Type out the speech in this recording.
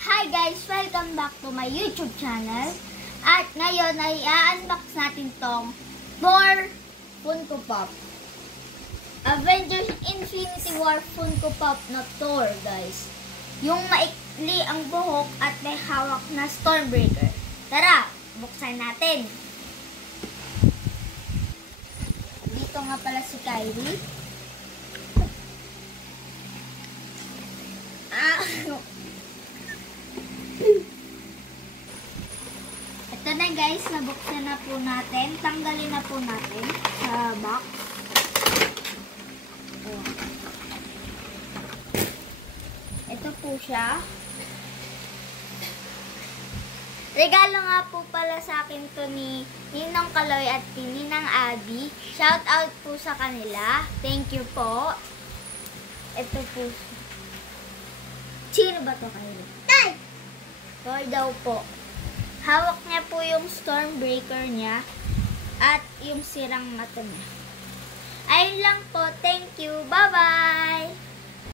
Hi guys! Welcome back to my YouTube channel. At ngayon ay i-unbox natin tong Thor Funko Pop. Avengers Infinity War Funko Pop na Thor, guys. Yung maikli ang buhok at may hawak na Stormbreaker. Tara, buksan natin. Dito nga pala si Kylie. Ito na guys, nabuksan na po natin. Tanggalin na po natin sa box. Ito po siya. Regalo nga po pala sa akin to ni Ninong Kaloy at Ninang Abby. Shout out po sa kanila. Thank you po. Ito po. Sino ba to kayo? Thor daw po. Hawak niya po yung Stormbreaker niya at yung sirang mata niya. Ayun lang po. Thank you. Bye-bye!